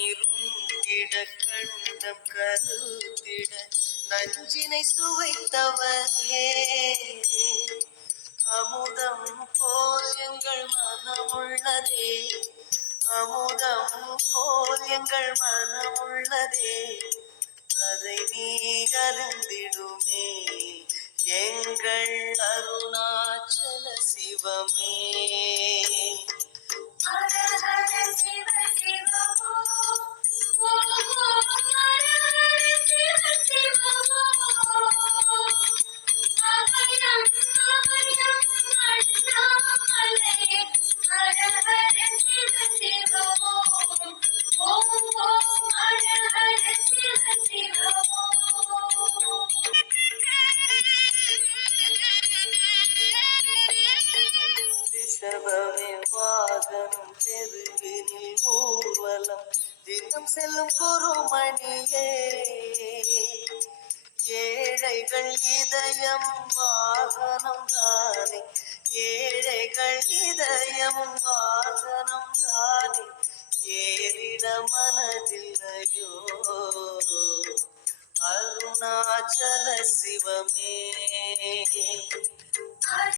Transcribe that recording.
இருந்திட கண்டம் கருத்திட நஞ்சினை சுவைத்தவரே அமுதம் போல் எங்கள் மனமுள்ளதே அமுதம் போல் எங்கள் மனமுள்ளதே அதை நீ அறிந்திடுமே எங்கள் அருணாச்சல சிவமே. ஹர ஹர சிவ சிவ ஓ ஹர ஹர சிவ சிவ அபயம் அபயம் அண்ணாமலையே ஹர ஹர சிவ சிவ ஓம் ஓம் ஹர ஹர சிவ சிவ ரிஷபமே வாகனம் பெருகினில் ஊர்வலம் தினம் செல்லும் குருமணியே ஏழைகள் இதயம் வாகனம் தானே ஏழைகள் இதயம் வாகனம் தானே ஏறிட மனதில்லையோ அருணாச்சல சிவமே.